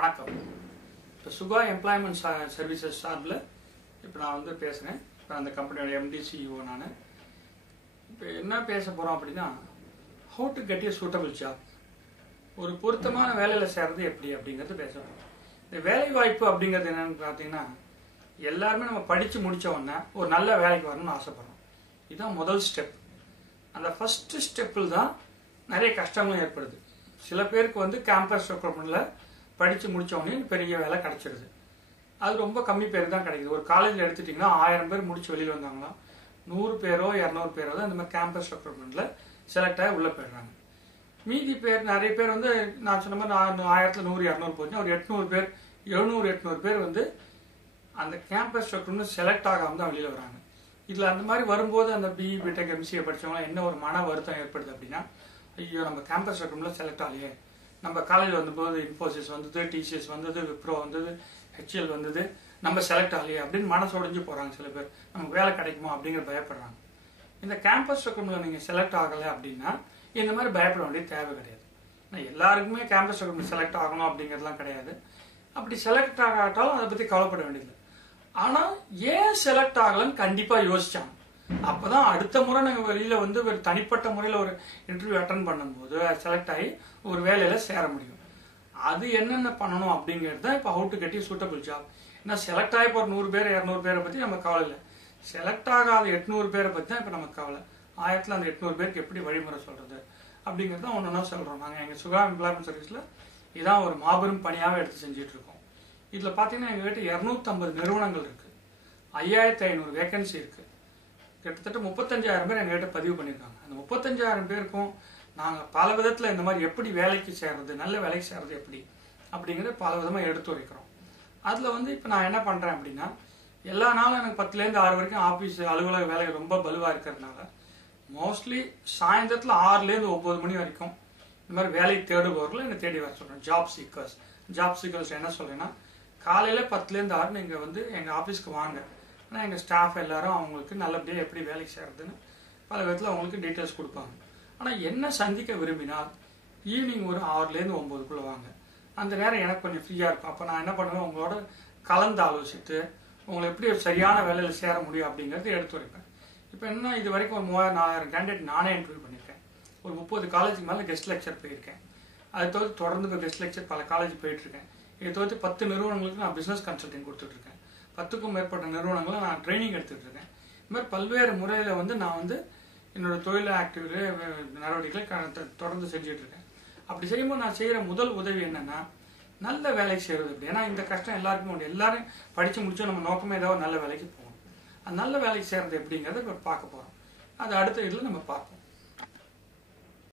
வணக்கம். இப்போ சுகா employment services சார்பில் இப்போ நான் வந்து பேசுகிறேன். இப்போ அந்த கம்பெனியோட எம்டி சிஇஓ நான். இப்போ என்ன பேச போகிறோம் அப்படின்னா, how to get a suitable job, ஒரு பொருத்தமான வேலையில் சேர்றது எப்படி அப்படிங்கிறது பேச போகிறோம். இந்த வேலை வாய்ப்பு அப்படிங்கிறது என்னென்னு பார்த்தீங்கன்னா, எல்லாருமே நம்ம படித்து முடித்த உடனே ஒரு நல்ல வேலைக்கு வரணும்னு ஆசைப்படுறோம். இதுதான் முதல் ஸ்டெப். அந்த ஃபஸ்ட்டு ஸ்டெப்பில் தான் நிறைய கஷ்டங்களும் ஏற்படுது. சில பேருக்கு வந்து கேம்பஸ் ரெக்ரூட்மெண்ட்டில் படித்து முடித்தவொடனே பெரிய வேலை கிடச்சிருது. அது ரொம்ப கம்மி பேர் தான் கிடைக்குது. ஒரு காலேஜில் எடுத்துட்டிங்கன்னா 1000 பேர் முடிச்சு வெளியில் வந்தாங்களா 100 பேரோ 200 பேரோ தான் இந்த மாதிரி கேம்பஸ் ரெக்ரூட்மெண்ட்டில் செலக்ட் ஆகி உள்ளே போயிடுறாங்க. மீதி பேர் நிறைய பேர் வந்து நான் சொன்ன மாதிரி 1000ல் 100 200 போச்சுன்னா ஒரு 800 பேர் 700-800 பேர் வந்து அந்த கேம்பஸ் ரெக்ரூட்மெண்ட் செலக்ட் ஆகாமல் தான் வெளியில் வராங்க. இதில் அந்த மாதிரி வரும்போது அந்த பிஇ பிடெக் எம்சிஏ படித்தவங்களாம் என்ன ஒரு மன வருத்தம் ஏற்படுது அப்படின்னா, ஐயோ நம்ம கேம்பஸ் ரெக்ரூட்மெண்ட்டில் செலக்ட் ஆகலையே, நம்ம காலேஜ் வந்தபோது இன்ஃபோசிஸ் வந்தது, டிசிஎஸ் வந்தது, விப்ரோ வந்தது, ஹெச்எல் வந்தது, நம்ம செலக்ட் ஆகலையே அப்படின்னு மனசு உடைஞ்சு போகிறாங்க. சில பேர் நமக்கு வேலை கிடைக்குமா அப்படிங்கிற பயப்படுறாங்க. இந்த கேம்பஸ் ரெக்ரூட்மெண்ட்டில் நீங்கள் செலக்ட் ஆகலை அப்படின்னா இந்த மாதிரி பயப்பட வேண்டிய தேவை கிடையாது. எல்லாருக்குமே கேம்பஸ் ரெக்ரூட்மெண்ட் செலக்ட் ஆகணும் அப்படிங்கிறதுலாம் கிடையாது. அப்படி செலக்ட் ஆகாட்டாலும் அதை பற்றி கவலைப்பட வேண்டியதில்லை. ஆனால் ஏன் செலக்ட் ஆகலைன்னு கண்டிப்பாக யோசிச்சாங்க. அப்போதான் அடுத்த முறை நாங்கள் வெளியில் வந்து ஒரு தனிப்பட்ட முறையில் ஒரு இன்டர்வியூ அட்டன் பண்ணும்போது செலக்ட் ஆகி ஒரு வேலையில் சேர முடியும். அது என்னென்ன பண்ணணும் அப்படிங்கிறது தான் இப்போ how to get a suitable job. ஏன்னா செலக்ட் ஆகி இப்போ 100 பேர் 200 பேரை பற்றி நம்ம கவலை இல்லை. செலக்ட் ஆகாத 800 பேரை பற்றி தான் இப்போ நமக்கு கவலை. 1000ல் அந்த 800 பேருக்கு எப்படி வழிமுறை சொல்கிறது அப்படிங்கிறது தான் ஒன்று ஒன்றா சொல்கிறோம். நாங்கள் எங்கள் சுகா எம்ப்ளாய்மெண்ட் சர்வீஸில் இதான் ஒரு மாபெரும் பணியாகவே எடுத்து செஞ்சுட்டு இருக்கோம். இதில் பார்த்தீங்கன்னா எங்கள்கிட்ட 250 நிறுவனங்கள் இருக்குது, 5500 வேகன்சி இருக்குது, கிட்டத்தட்ட 35,000 பேர் எங்கள்கிட்ட பதிவு பண்ணியிருக்காங்க. அந்த 35,000 பேருக்கும் நாங்கள் பல விதத்தில் இந்த மாதிரி எப்படி வேலைக்கு சேர்றது, நல்ல வேலைக்கு சேர்றது எப்படி அப்படிங்கிறத பல விதமாக எடுத்து வைக்கிறோம். அதில் வந்து இப்போ நான் என்ன பண்ணுறேன் அப்படின்னா, எல்லா நாளும் எனக்கு 10லேருந்து 6 வரைக்கும் ஆஃபீஸ் அலுவலக வேலை ரொம்ப பலுவாக இருக்கிறதுனால மோஸ்ட்லி சாயந்தரத்தில் 6லேருந்து 9 மணி வரைக்கும் இந்த மாதிரி வேலையை தேடுபவர்கள் என்னை தேடி வர சொல்கிறேன். ஜாப் சீக்கர்ஸ் என்ன சொல்கிறேன்னா, காலையில் 10லேருந்து 6 நீங்கள் வந்து எங்கள் ஆஃபீஸ்க்கு வாங்க. ஆனால் எங்கள் ஸ்டாஃப் எல்லாரும் அவங்களுக்கு நல்லபடியாக எப்படி வேலைக்கு சேர்றதுன்னு பல விதத்தில் அவங்களுக்கு டீட்டெயில்ஸ் கொடுப்பாங்க. ஆனால் என்ன சந்திக்க விரும்பினால் ஈவினிங் ஒரு 6லேருந்து 9க்குள்ளே வாங்க. அந்த நேரம் எனக்கு கொஞ்சம் ஃப்ரீயாக இருக்கும். அப்போ நான் என்ன பண்ணுவேன், உங்களோட கலந்து ஆலோசித்து உங்களை எப்படி ஒரு சரியான வேலையில் சேர முடியும் அப்படிங்கிறது எடுத்து வைப்பேன். இப்போ என்ன, இது வரைக்கும் ஒரு 3000-4000 கேண்டிடேட் நானே இன்டர்வியூ பண்ணியிருக்கேன். ஒரு 30 காலேஜுக்கு மேலே கெஸ்ட் லெக்சர் போயிருக்கேன். அதை தவிர்த்து தொடர்ந்து இப்போ கெஸ்ட் லெக்சர் பல காலேஜ் போயிட்டுருக்கேன். இதை தவிர்த்து 10 நிறுவனங்களுக்கு நான் பிஸ்னஸ் கன்சல்டிங் கொடுத்துட்ருக்கேன். 10க்கும் மேற்பட்ட நிறுவனங்களை நான் ட்ரைனிங் எடுத்துகிட்டு இருக்கேன். இது மாதிரி பல்வேறு முறையில் வந்து நான் வந்து என்னோட தொழில் ஆக்டிவிட்டி நடவடிக்கைகளை தொடர்ந்து செஞ்சுட்டு இருக்கேன். அப்படி செய்யும்போது நான் செய்கிற முதல் உதவி என்னன்னா, நல்ல வேலைக்கு செய்கிறது எப்படி. ஏன்னா இந்த கஷ்டம் எல்லாருக்கும் உண்டு. எல்லாரும் படித்து முடிச்சோம், நம்ம நோக்கமே ஏதாவது நல்ல வேலைக்கு போகணும். அந்த நல்ல வேலைக்கு செய்கிறது எப்படிங்கிறத இப்போ பார்க்க போகிறோம். அது அடுத்த இதில் நம்ம பார்ப்போம்.